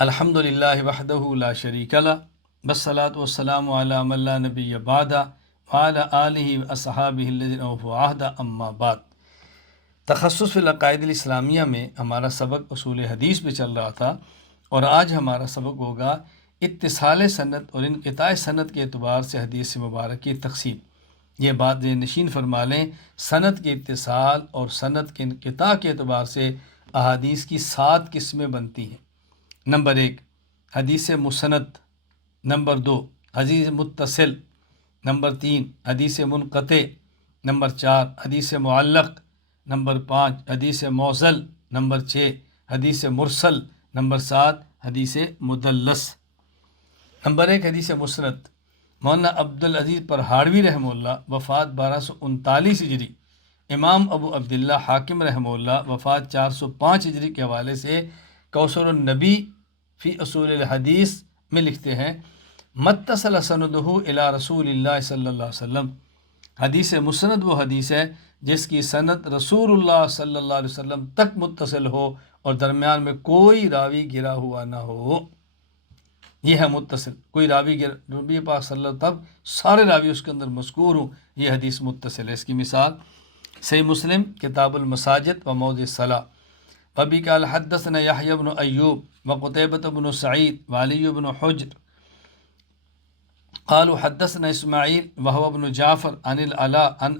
الحمدللہ وحدہ لا شریک لہ والصلاۃ والسلام علی من لا نبی بعدہ وعلی آلہ واصحابہ الذین اوفوا العہد اما بعد۔ تخصص فی العقائد الاسلامیہ میں ہمارا سبق اصول حدیث پہ چل رہا تھا، اور آج ہمارا سبق ہوگا اتصال سند اور انقطاع سند کے اعتبار سے حدیث مبارک کی تقسیم۔ یہ بات ذہن نشین فرما لیں، سند کے اتصال اور سند کے انقطاع کے اعتبار سے احادیث کی 7 قسمیں بنتی ہیں۔ نمبر 1 حدیث مسند، نمبر 2 حدیث متصل، نمبر 3 حدیث منقطع، نمبر 4 حدیث معلق، نمبر 5 حدیث موصل، نمبر 6 حدیث مرسل، نمبر 7 حدیث مدلس۔ نمبر 1 حدیث مسند۔ مولانا عبدالعزیز پرہاڑوی رحمہ اللہ وفات 1239 ہجری، امام ابو عبداللہ حاکم رحمہ اللہ وفات 405 ہجری کے حوالے سے کوثر النبی فی اصول الحدیث میں لکھتے ہیں، متصل سندہ الی رسول اللہ صلی اللہ علیہ وسلم۔ حدیث مسند وہ حدیث ہے جس کی سند رسول اللہ صلی اللہ علیہ وسلم تک متصل ہو اور درمیان میں کوئی راوی گرا ہوا نہ ہو، یہ ہے متصل۔ کوئی راوی نبی پاک صلی اللہ علیہ وسلم تب سارے راوی اس کے اندر مذکور ہوں، یہ حدیث متصل ہے۔ اس کی مثال صحیح مسلم کتاب المساجد و موضع الصلاۃ۔ وبی قال حدثنا یحییٰ بن ایوب وقتیبۃ بن سعید وعلی بن حجر قالوا حدثنا اسماعیل وهو بن جعفر عن العلاء عن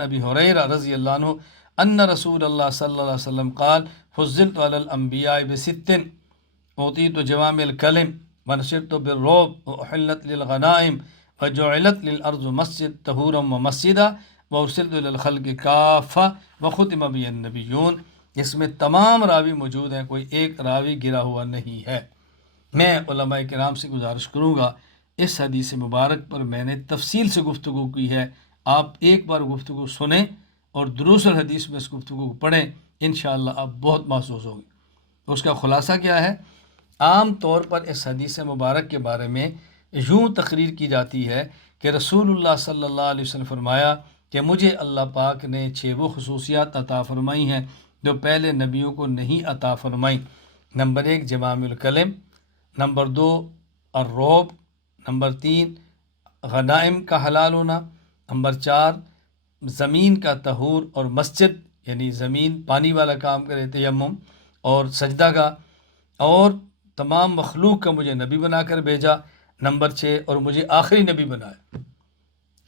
ابی ہریرہ رضی اللہ عنہ ان رسول اللہ صلی اللہ علیہ وسلم قال فضلت علی الانبیاء بست اعطیت جوامع الکلم ونصرت بالرعب واحلت للغنائم وجعلت للارض مسجد طہورا ومسجدا وارسلت الى الخلق کافہ وختم بی النبیون۔ اس میں تمام راوی موجود ہیں، کوئی ایک راوی گرا ہوا نہیں ہے۔ میں علماء کرام سے گزارش کروں گا، اس حدیث مبارک پر میں نے تفصیل سے گفتگو کی ہے، آپ ایک بار گفتگو سنیں اور دروس الحدیث میں اس گفتگو کو پڑھیں، انشاءاللہ آپ بہت محسوس ہوں گے۔ اس کا خلاصہ کیا ہے؟ عام طور پر اس حدیث مبارک کے بارے میں یوں تقریر کی جاتی ہے کہ رسول اللہ صلی اللہ علیہ وسلم فرمایا کہ مجھے اللہ پاک نے 6 وہ خصوصیات عطا فرمائی ہیں جو پہلے نبیوں کو نہیں عطا فرمائیں۔ نمبر 1 جوامع الکلم، نمبر 2 الرعب، نمبر 3 غنائم کا حلال ہونا، نمبر 4 زمین کا طہور اور مسجد یعنی زمین پانی والا کام کرے تیمم، اور سجدہ کا، اور تمام مخلوق کا مجھے نبی بنا کر بھیجا، نمبر 6 اور مجھے آخری نبی بنایا۔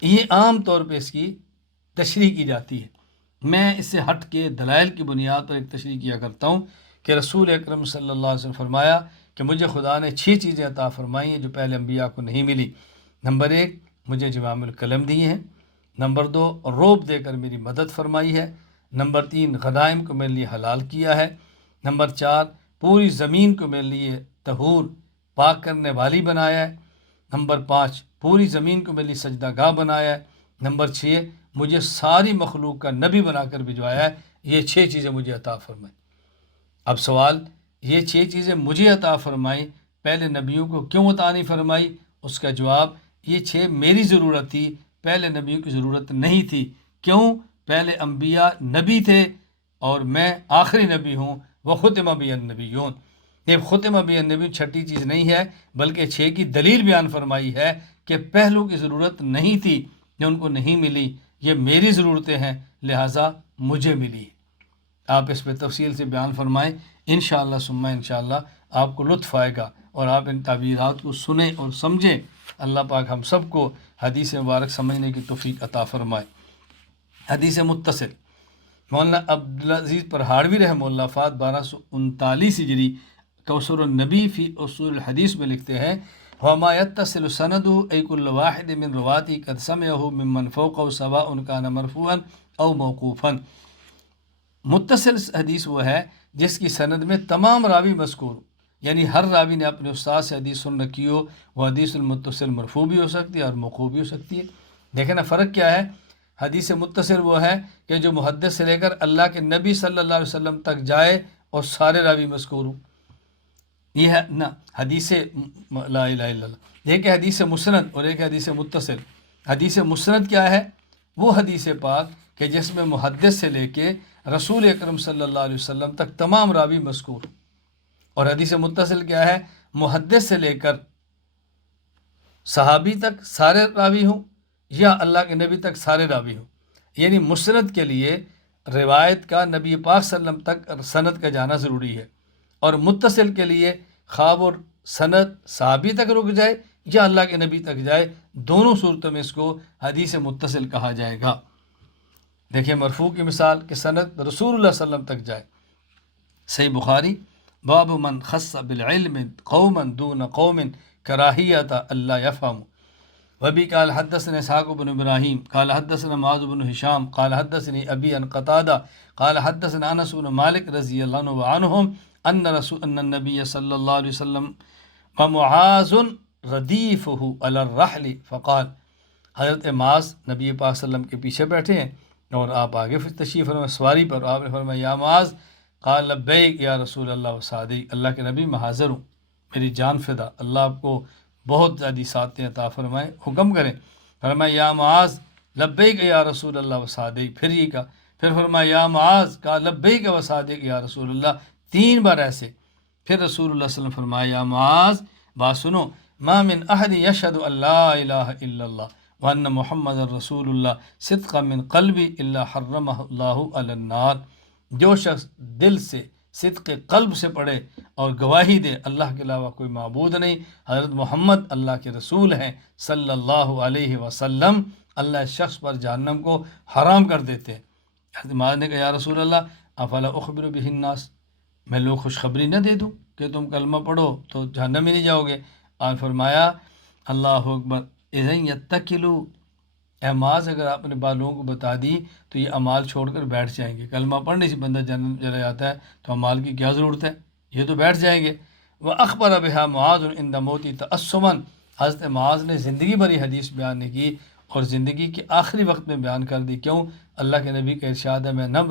یہ عام طور پہ اس کی تشریح کی جاتی ہے۔ میں اس سے ہٹ کے دلائل کی بنیاد پر ایک تشریح کیا کرتا ہوں کہ رسول اکرم صلی اللہ علیہ وسلم فرمایا کہ مجھے خدا نے 6 چیزیں عطا فرمائی ہیں جو پہلے انبیاء کو نہیں ملی۔ نمبر 1 مجھے جوامع الکلم دی ہیں، نمبر 2 رعب دے کر میری مدد فرمائی ہے، نمبر 3 غنائم کو میرے لیے حلال کیا ہے، نمبر 4 پوری زمین کو میرے لیے طہور پاک کرنے والی بنایا ہے، نمبر 5 پوری زمین کو میرے لیے سجدہ گاہ بنایا ہے، نمبر 6 مجھے ساری مخلوق کا نبی بنا کر بھجوایا ہے۔ یہ 6 چیزیں مجھے عطا فرمائیں۔ اب سوال، یہ 6 چیزیں مجھے عطا فرمائی، پہلے نبیوں کو کیوں عطا نہیں فرمائی؟ اس کا جواب، یہ 6 میری ضرورت تھی، پہلے نبیوں کی ضرورت نہیں تھی۔ کیوں؟ پہلے انبیاء نبی تھے اور میں آخری نبی ہوں، وختم بی النبیون۔ یہ ختم بی النبیون چھٹی چیز نہیں ہے، بلکہ 6 کی دلیل بیان فرمائی ہے کہ پہلوں کی ضرورت نہیں تھی، جو ان کو نہیں ملی، یہ میری ضرورتیں ہیں، لہٰذا مجھے ملی۔ آپ اس پہ تفصیل سے بیان فرمائیں، انشاءاللہ ثم انشاءاللہ آپ کو لطف آئے گا اور آپ ان تعبیرات کو سنیں اور سمجھیں۔ اللہ پاک ہم سب کو حدیث مبارک سمجھنے کی توفیق عطا فرمائے۔ حدیث متصل۔ مولانا عبدالعزیز پرہاڑوی رحمہ اللہ وفات 1239 ہجری کوثر النبی فی اصول الحدیث میں لکھتے ہیں، وما يتصل سنده اي كل واحد من رواته قد سمعه ممن فوقه سواء كان مرفوعا او موقوفا۔ متصل حدیث وہ ہے جس کی سند میں تمام راوی مذکور ہو، یعنی ہر راوی نے اپنے استاد سے حدیث سن رکھی ہو۔ وہ حدیث المتصل مرفوع بھی ہو سکتی ہے اور موقوف بھی ہو سکتی ہے۔ دیکھیں نا فرق کیا ہے؟ حدیث متصل وہ ہے کہ جو محدث سے لے کر اللہ کے نبی صلی اللہ علیہ وسلم تک جائے اور سارے راوی مذکور ہوں، یہ ہے نا حدیث لا الہ الا اللہ۔ ایک ہے حدیث مسند اور ایک ہے حدیث متصل۔ حدیث مسند کیا ہے؟ وہ حدیث پاک کہ جس میں محدث سے لے کے رسول اکرم صلی اللہ علیہ وسلم تک تمام راوی مذکور، اور حدیث متصل کیا ہے؟ محدث سے لے کر صحابی تک سارے راوی ہوں یا اللہ کے نبی تک سارے راوی ہوں. یعنی مسند کے لیے روایت کا نبی پاک صلی اللہ علیہ وسلم تک سند کا جانا ضروری ہے، اور متصل کے لیے خواب اور سند صحابی تک رک جائے یا اللہ کے نبی تک جائے، دونوں صورتوں میں اس کو حدیث متصل کہا جائے گا. دیکھیں مرفوع کی مثال کہ سند رسول اللہ صلی اللہ علیہ وسلم تک جائے. صحیح بخاری باب من خص بالعلم قوما دون قوم کراہیت اللہ یفہم. وبی قال حدثنا اسحاق بن ابراہیم قال حدثنا معاذ بن ہشام قال حدثنی ابی عن قتادہ قال حدثنا انس بن مالک رضی اللہ عنہ ان النبی صلی اللہ علیہ وسلم ومعاذ ردیفہ علی الرحل فقال. حضرت معاذ نبی پاک صلی اللہ علیہ وسلم کے پیچھے بیٹھے ہیں اور آپ آگے پھر تشریف فرمائے سواری پر. آپ نے فرمایا یا معاذ، قال لبیک یا رسول اللہ وسعدیک، اللہ کے نبی میں حاضر ہوں، میری جان فدا، اللہ آپ کو بہت زیادہ سعادتیں عطا فرمائیں، حکم کریں. فرمایا یا معاذ لبیک یا رسول اللہ وسعدیک، پھر یہ کہا، پھر فرمایا یا معاذ، کہا لبیک وسعدیک یا رسول اللہ، 3 بار ایسے. پھر رسول اللہ صلی اللہ علیہ وسلم فرمایا یا معاذ بات سنو، ما من احد یشہد ان لا الہ الا اللہ وان محمد رسول اللہ صدقا من قلبی الا حرمہ اللہ علی النار. جو شخص دل سے صدق قلب سے پڑھے اور گواہی دے اللہ کے علاوہ کوئی معبود نہیں، حضرت محمد اللہ کے رسول ہیں صلی اللہ علیہ وسلم، اللہ اس شخص پر جہنم کو حرام کر دیتے ہیں. حضرت معاذ نے کہا یا رسول اللہ افلا اخبر بہ الناس، میں لوگ خوشخبری نہ دے دوں کہ تم کلمہ پڑھو تو جہنم ہی نہیں جاؤ گے. اور فرمایا اللہ اکبر اذن یتکلوا، اے معاذ اگر آپ نے بعض لوگوں کو بتا دی تو یہ اعمال چھوڑ کر بیٹھ جائیں گے. کلمہ پڑھنے سے بندہ جنم چلا جاتا ہے تو اعمال کی کیا ضرورت ہے، یہ تو بیٹھ جائیں گے. وَأَخْبَرَ بِهَا مُعَاذٌ عِنْدَ مَوْتِهِ تَأَسُّمًا، حضرت معاذ نے زندگی بھری حدیث بیان نہیں کی اور زندگی کے آخری وقت میں بیان کر دی. کیوں؟ اللہ کے نبی کا ارشاد ہے میں نہ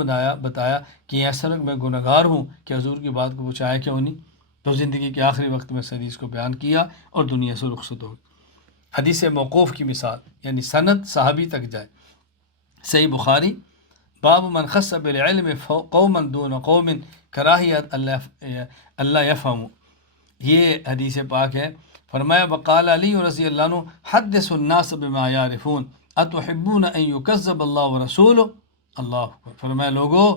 بتایا کہ ایسا لوگ میں گنہگار ہوں کہ حضور کی بات کو پہنچایا کیوں نہیں، تو زندگی کے آخری وقت میں اس حدیث کو بیان کیا اور دنیا سے رخصت ہو گئی. حدیث موقوف کی مثال یعنی سند صحابی تک جائے. صحیح بخاری باب من خص بالعلم قوما دون قوم کراہیت اللہ یفہم، یہ حدیث پاک ہے. فرمایا وقال علی رضی اللہ عنہ حدث الناس بما یعرفون اتحبون ان یکذب اللہ ورسولہ. اللہ اکبر. فرمایا لوگوں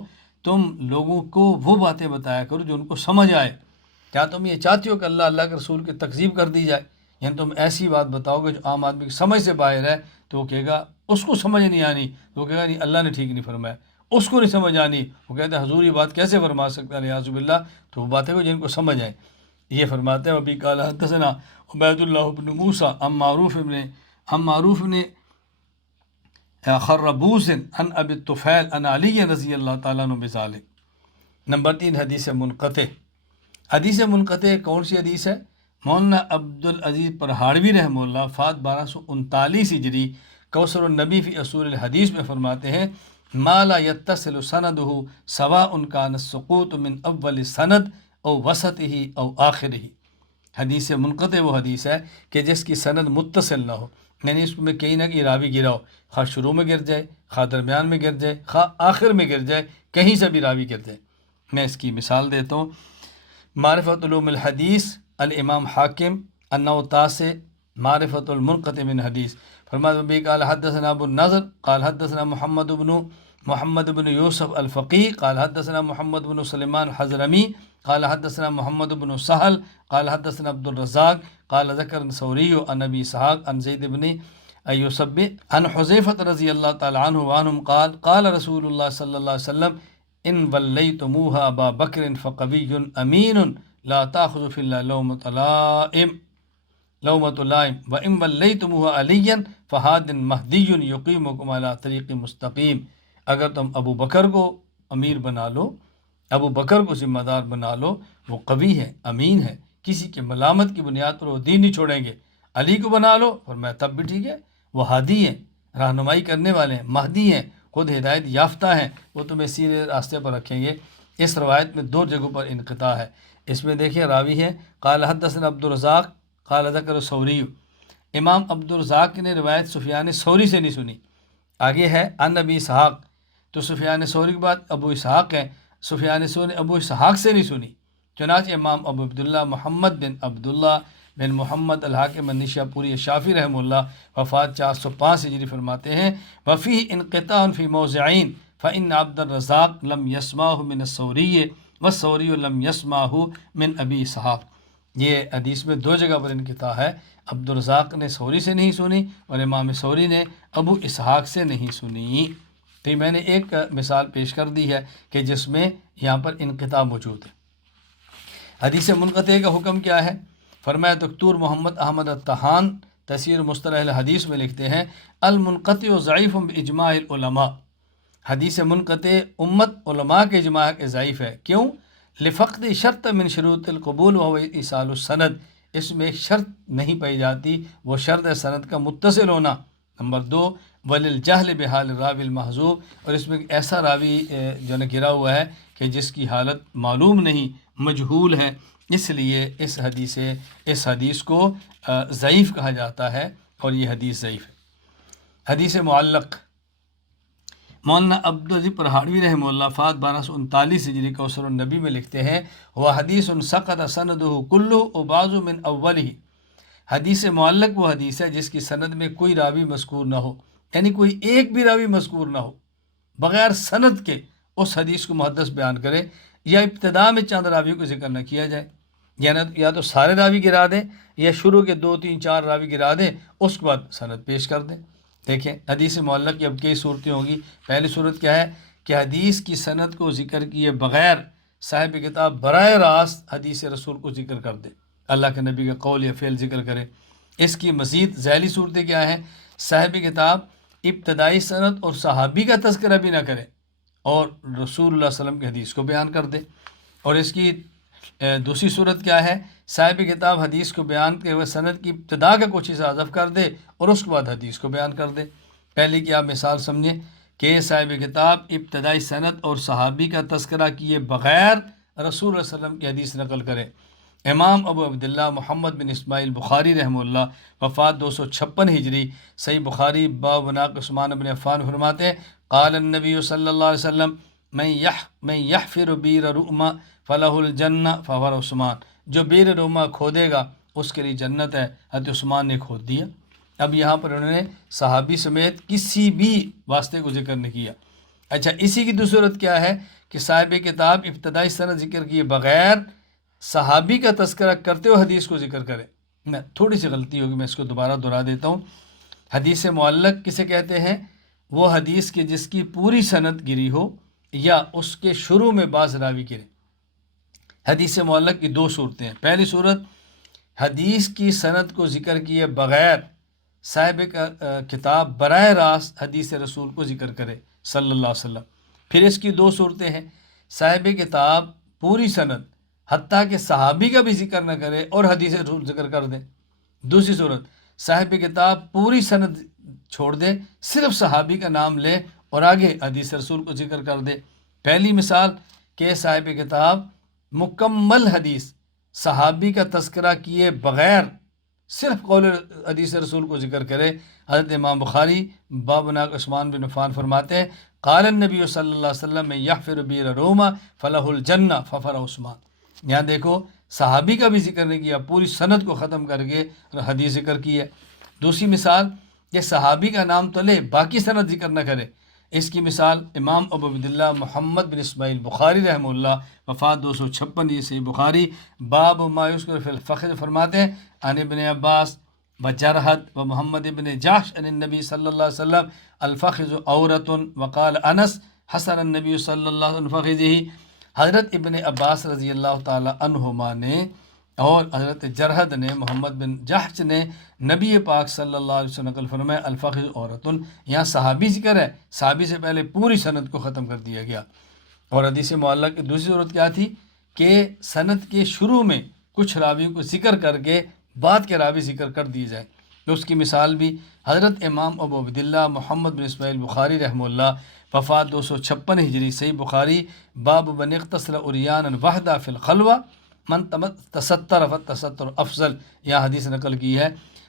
تم لوگوں کو وہ باتیں بتایا کرو جو ان کو سمجھ آئے. کیا تم یہ چاہتے ہو کہ اللہ کے رسول کی تکذیب کر دی جائے؟ یعنی تم ایسی بات بتاؤ گے جو عام آدمی کی سمجھ سے باہر ہے، تو وہ کہے گا اس کو سمجھ نہیں آنی، تو وہ کہے گا نہیں اللہ نے ٹھیک نہیں فرمایا. اس کو نہیں سمجھ آنی، وہ کہتے ہیں حضور یہ بات کیسے فرما سکتا ہے الیاذ باللہ. تو وہ باتیں کو جن کو سمجھ آئیں. یہ فرماتے ہیں ابھی قال حدثنا عبید اللہ بن موسیٰ عن معروف نے خربوس عن ابی الطفیل عن علی رضی اللہ تعالیٰ عنہ بذالک. نمبر 3 حدیث منقطع. حدیث منقطع کون سی حدیث ہے؟ مولانا عبدالعزیز پرہاڑوی رحمہ اللہ وفات 1239 ہجری کوثر النبی فی اصول الحدیث میں فرماتے ہیں ما لا یتصل سندہ سواء کان السقوط من اول سند او وسطہ او آخرہ. حدیث منقطع وہ حدیث ہے کہ جس کی سند متصل نہ ہو، یعنی اس میں کہیں نہ کہیں راوی گرا ہو، خواہ شروع میں گر جائے، خواہ درمیان میں گر جائے، خواہ آخر میں گر جائے، کہیں سے بھی راوی گر جائے. میں اس کی مثال دیتا ہوں. معرفت علوم الحدیث الامام حاکم انہ تاسع معرفت المنقطع من حدیث. فرمایا بھی قال حدثنا ابو النضر قال حدثنا محمد بن یوسف الفقی قال حدثنا محمد بن سلیمان حضرمی قال حدثنا محمد بن سہل قال حدثنا عبد الرزاق قال ذکر ثوری عن ابی اسحاق عن زید بن ایوسب عن حذیفہ رضی اللہ تعالی عنہ وعنہم قال قال رسول اللہ صلی اللہ علیہ وسلم ان ولیتموها ابا بکر فقوی امین لا تاخذ فی اللہ لومۃ لائم وان ولیتموها علی فہاد مہدی یقیمکم علی طریق مستقیم. اگر تم ابو بکر کو امیر بنا لو، ابو بکر کو ذمہ دار بنا لو، وہ قوی ہے، امین ہے، کسی کے ملامت کی بنیاد پر وہ دین نہیں چھوڑیں گے. علی کو بنا لو، فرمایا تب بھی ٹھیک ہے، وہ ہادی ہیں، رہنمائی کرنے والے ہیں، مہدی ہیں، خود ہدایت یافتہ ہیں، وہ تمہیں سیدھے راستے پر رکھیں گے. اس روایت میں 2 جگہوں پر انقطاع ہے. اس میں دیکھیں راوی ہے قال حدثنا عبد الرزاق قال ذکر ثوری. امام عبد الرزاق نے روایت سفیان ثوری سے نہیں سنی. آگے ہے عن ابی اسحاق، تو سفیان ثوری کے بعد ابو اسحاق ہے، سفیان ثوری نے ابو اسحاق سے نہیں سنی. چنانچہ امام ابو عبداللہ محمد بن عبداللہ بن محمد الحاکم النشا پوری شافی رحمہ اللہ وفات 405 ہجری فرماتے ہیں وفی انقطاع فی موضعین فإن عبد الرزاق لم يسمعه من الثوری والثوری لم يسمعه من ابی اسحاق۔ یہ حدیث میں دو جگہ پر انقطاع ہے، عبد الرزاق نے ثوری سے نہیں سنی اور امام ثوری نے ابو اسحاق سے نہیں سنی۔ تو میں نے ایک مثال پیش کر دی ہے کہ جس میں یہاں پر انقطاع موجود ہے۔ حدیث منقطع کا حکم کیا ہے؟ فرمایا دکتور محمد احمد الطحان تفسیر مصطلح الحدیث میں لکھتے ہیں المنقطع ضعیف باجماع العلماء، حدیث منقطع امت علماء کے اجماع کے ضعیف ہے۔ کیوں؟ لفقد شرط من شروط القبول وهو ایصال السند، اس میں ایک شرط نہیں پائی جاتی، وہ شرط ہے سند کا متصل ہونا۔ نمبر 2 وللجہل بحال الراوی المحذوف، اور اس میں ایک ایسا راوی جو ہے گرا ہوا ہے کہ جس کی حالت معلوم نہیں، مجہول ہے، اس لیے اس حدیث کو ضعیف کہا جاتا ہے اور یہ حدیث ضعیف ہے۔ حدیث معلق، مولانا عبدالعزیز پرہاڑوی رحمہ اللہ فات 1239 ہجری کوثر النبی میں لکھتے ہیں وہ حدیث سقط سندہ کلہ و بعض من اولہ، حدیث معلق وہ حدیث ہے جس کی سند میں کوئی راوی مذکور نہ ہو، یعنی کوئی ایک بھی راوی مذکور نہ ہو، بغیر سند کے اس حدیث کو محدث بیان کرے، یا ابتدا میں چند راویوں کو ذکر نہ کیا جائے، یا تو سارے راوی گرا دیں یا شروع کے 2 3 4 راوی گرا دیں، اس کے بعد سند پیش کر دیں۔ دیکھیں حدیث معلق کی اب کئی صورتیں ہوں گی۔ پہلی صورت کیا ہے کہ حدیث کی سند کو ذکر کیے بغیر صاحب کتاب براہ راست حدیث رسول کو ذکر کر دے، اللہ کے نبی کا قول یا فعل ذکر کرے۔ اس کی مزید ذیلی صورتیں کیا ہیں؟ صاحب کتاب ابتدائی سند اور صحابی کا تذکرہ بھی نہ کرے اور رسول اللہ صلی اللہ علیہ وسلم کی حدیث کو بیان کر دے۔ اور اس کی دوسری صورت کیا ہے؟ صاحب کتاب حدیث کو بیان کے ہوئے سند کی ابتدا کا کچھ حصہ حذف کر دے اور اس کے بعد حدیث کو بیان کر دے۔ پہلے کی آپ مثال سمجھیں کہ صاحب کتاب ابتدائی سند اور صحابی کا تذکرہ کیے بغیر رسول اللہ صلی اللہ علیہ وسلم کی حدیث نقل کرے۔ امام ابو عبداللہ محمد بن اسماعیل بخاری رحمہ اللہ وفات 256 ہجری، صحیح بخاری باب ناق عثمان بن عفان فرماتے ہیں قال النبی صلی اللہ علیہ وسلم من یحفر بیر رؤما فلہ الجنہ فہو عثمان، جو بیر روما کھودے گا اس کے لیے جنت ہے، حضرت عثمان نے کھود دیا۔ اب یہاں پر انہوں نے صحابی سمیت کسی بھی واسطے کو ذکر نہیں کیا۔ اچھا، اسی کی دوسری صورت کیا ہے کہ صاحب کتاب ابتدائی سند ذکر کیے بغیر صحابی کا تذکرہ کرتے ہوئے حدیث کو ذکر کرے۔ میں تھوڑی سی غلطی ہوگی، میں اس کو دوبارہ دہرا دیتا ہوں۔ حدیث معلق کسے کہتے ہیں؟ وہ حدیث کی جس کی پوری سند گری ہو یا اس کے شروع میں بعض راوی گرے۔ حدیث معلق کی دو صورتیں ہیں۔ پہلی صورت حدیث کی سند کو ذکر کیے بغیر صاحب کتاب براہ راست حدیث رسول کو ذکر کرے صلی اللہ علیہ وسلم۔ پھر اس کی دو صورتیں ہیں، صاحب کتاب پوری سند حتیٰ کہ صحابی کا بھی ذکر نہ کرے اور حدیث رسول ذکر کر دے۔ دوسری صورت صاحب کتاب پوری سند چھوڑ دے، صرف صحابی کا نام لے اور آگے حدیث رسول کو ذکر کر دے۔ پہلی مثال کہ صاحب کتاب مکمل حدیث صحابی کا تذکرہ کیے بغیر صرف قول حدیث رسول کو ذکر کرے۔ حضرت امام بخاری باب ناق عثمان بن عفان فرماتے ہیں قال النبی صلی اللہ علیہ وسلم یحفر بیر روما فلہ الجنہ ففر عثمان۔ یہاں دیکھو صحابی کا بھی ذکر نہیں کیا، پوری سند کو ختم کر کے حدیث ذکر کی ہے۔ دوسری مثال کہ صحابی کا نام تو لے باقی سند ذکر نہ کرے۔ اس کی مثال امام ابو عبداللہ محمد بن اسماعیل بخاری رحمہ اللہ وفات 256، یہ صحیح بخاری باب ما یذکر فی الفخذ فرماتے ہیں عن ابن عباس وجرحد و محمد بن جحش عن النبی صلی اللہ علیہ وسلم الفخذ عورت وقال انس حسن النبی صلی اللہ علیہ وسلم فخذہ۔ حضرت ابن عباس رضی اللہ تعالی عنہما نے اور حضرت جرحد نے محمد بن جحش نے نبی پاک صلی اللہ علیہ وسلم نقل فرمایا الفخذ عورتن، یہاں صحابی ذکر ہے، صحابی سے پہلے پوری سند کو ختم کر دیا گیا۔ اور حدیث معلق کی دوسری صورت کیا تھی کہ سند کے شروع میں کچھ راویوں کو ذکر کر کے بعد کے راوی ذکر کر دیے جائیں، تو اس کی مثال بھی حضرت امام ابو عبداللہ محمد بن اسماعیل بخاری رحمہ اللہ وفات 256 ہجری، صحیح بخاری باب من اغتسل عریانا وحدہ فی الخلوہ من تستر فالتستر افضل، یہ حدیث نقل کی ہے۔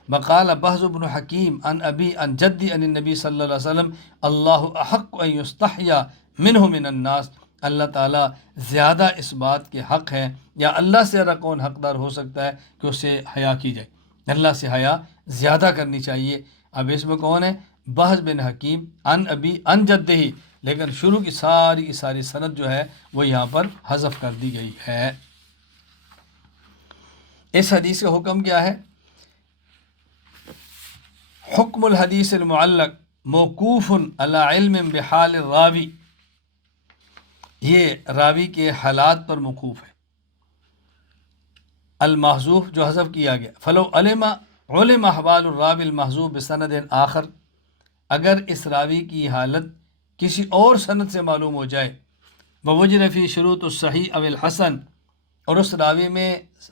وقال بہز بن حکیم عن ابی عن جدی عن النبی صلی اللہ علیہ وسلم اللہ احق ان یستحیا منہ من الناس، اللہ تعالیٰ زیادہ اس بات کے حق ہے، یا اللہ سے زیادہ کون حقدار ہو سکتا ہے کہ اس سے حیا کی جائے؟ اللہ سے حیا زیادہ کرنی چاہیے۔ اب اس میں کون ہے؟ بحث بن حکیم ان ابی ان جدہ، لیکن شروع کی ساری سند جو ہے وہ یہاں پر حذف کر دی گئی ہے۔ اس حدیث کا حکم کیا ہے؟ حکم الحدیث المعلق موقوف علی علم بحال الراوی، یہ راوی کے حالات پر موقوف ہے۔ المحذوف جو حذف کیا گیا، فلو علم احوال الراوی المحذوف بسند آخر، اگر اس راوی کی حالت کسی اور سند سے معلوم ہو جائے، ووجد فی شروط الصحیح او الحسن، اور اس راوی میں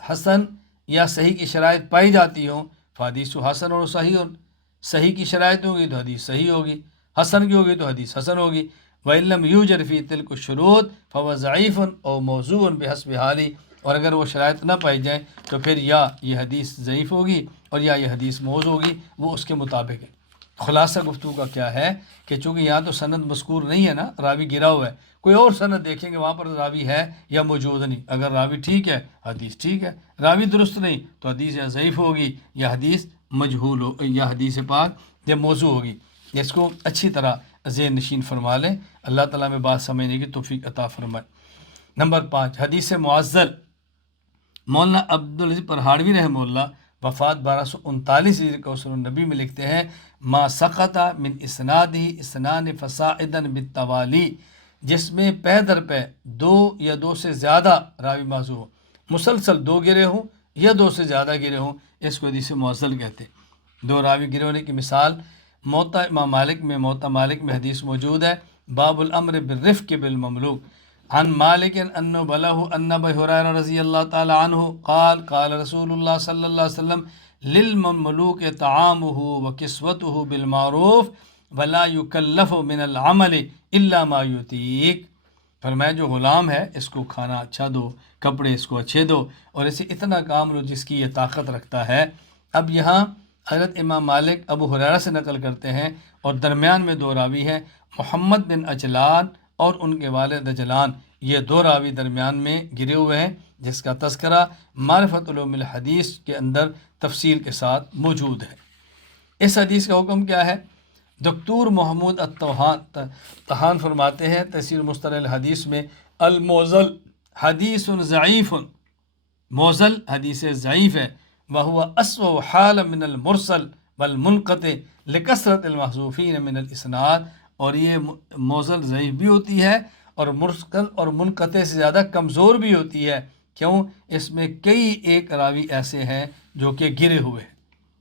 حسن یا صحیح کی شرائط پائی جاتی ہوں، فحدیث حسن اور صحیح، صحیح کی شرائط ہوگی تو حدیث صحیح ہوگی، حسن کی ہوگی تو حدیث حسن ہوگی۔ وَإِن لَمْ يُوجَدْ فِي تِلْكَ الشُّرُوطِ فَهُوَ ضَعِيفٌ أَوْ مَوْضُوعٌ بِحَسْبِ حَالِهِ، اور اگر وہ شرائط نہ پائی جائیں تو پھر یا یہ حدیث ضعیف ہوگی اور یا یہ حدیث موضوع ہوگی، وہ اس کے مطابق ہے۔ خلاصہ گفتگو کا کیا ہے کہ چونکہ یہاں تو سند مذکور نہیں ہے نا، راوی گرا ہوا ہے، کوئی اور سند دیکھیں گے وہاں پر راوی ہے یا موجود نہیں، اگر راوی ٹھیک ہے حدیث ٹھیک ہے، راوی درست نہیں تو حدیث یا ضعیف ہوگی یا حدیث مجہول ہو یا حدیث پاک یا موضوع ہوگی۔ اس کو اچھی طرح ذہن نشین فرما لیں، اللہ تعالیٰ میں بات سمجھنے کی توفیق عطا فرمائے۔ نمبر 5، حدیث معزل۔ مولانا عبدالعزیز پرہاڑوی رحمہ اللہ وفات 1239 ہجری کو سنن النبی میں لکھتے ہیں، ما سقط من اسنادہ اسنان فصاعدا بالتوالی، جس میں پے در پے 2 یا 2 سے زیادہ راوی موضوع ہو، مسلسل 2 گرے ہوں یا 2 سے زیادہ گرے ہوں، اس کو حدیث معزل کہتے ہیں۔ 2 راوی گرے ہونے کی مثال موطا امام مالک میں حدیث موجود ہے، باب الامر بالرفق بالمملوک، عن مالک انه بلغه ان ابی ہریرہ رضی اللہ تعالی عنہ قال قال رسول اللہ صلی اللہ علیہ وسلم للمملوک طعامه وکسوته بالمعروف ولا یکلف من العمل الا ما یطیق، فرمایا جو غلام ہے اس کو کھانا اچھا دو، کپڑے اس کو اچھے دو، اور اسے اتنا کام لو جس کی یہ طاقت رکھتا ہے۔ اب یہاں حضرت امام مالک ابو ہریرہ سے نقل کرتے ہیں اور درمیان میں 2 راوی ہیں، محمد بن عجلان اور ان کے والد عجلان، یہ 2 راوی درمیان میں گرے ہوئے ہیں، جس کا تذکرہ معرفت علوم الحدیث کے اندر تفصیل کے ساتھ موجود ہے۔ اس حدیث کا حکم کیا ہے؟ دکتور محمود الطحان فرماتے ہیں تفسیر مصطلح الحدیث میں، الموزل حدیث ضعیف، موزل حدیث ضعیف ہے، وہو اسوأ حالا من المرسل والمنقطع لکثرت المحذوفین من الاسناد، اور یہ موزل ضعیف بھی ہوتی ہے اور مرسل اور منقطع سے زیادہ کمزور بھی ہوتی ہے، کیوں؟ اس میں کئی ایک راوی ایسے ہیں جو کہ گرے ہوئے ہیں۔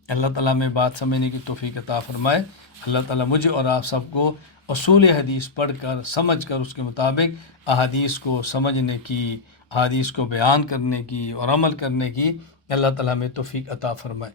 اللہ تعالیٰ میں بات سمجھنے کی توفیق عطا فرمائے۔ اللہ تعالیٰ مجھے اور آپ سب کو اصول حدیث پڑھ کر سمجھ کر اس کے مطابق احادیث کو سمجھنے کی، احادیث کو بیان کرنے کی اور عمل کرنے کی اللہ تعالیٰ میں توفیق عطا فرمائے۔